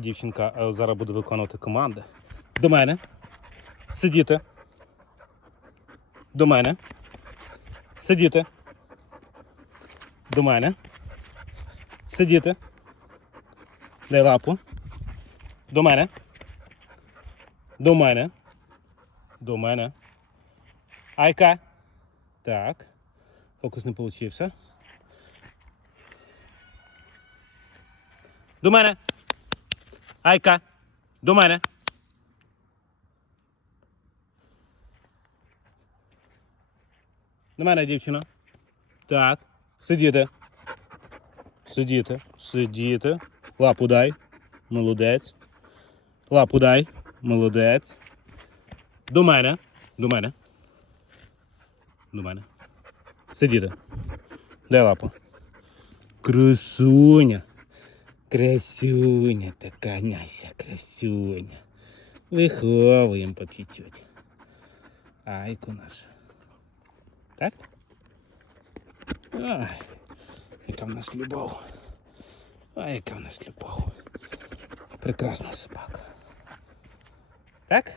Дівчинка е, зараз буде виконувати команди. До мене. Сидіти. До мене. Сидіти. До мене. Сидіти. Дай лапу. До мене. До мене. До мене. Айка. Так. Фокус не получився. До мене. Айка. До мене. До мене, дівчина. Так. Сидіти. Сидіти. Сидіти. Лапу дай. Молодець. Лапу дай. Молодець. До мене. До мене. До мене. Сидіти. Дай лапу. Красуня. Красуня така Няся, красуня. Виховуємо по чуть-чуть. Айку наша. Так? Ай, яка в нас любов. Ай, яка в нас любов. Прекрасна собака. Так?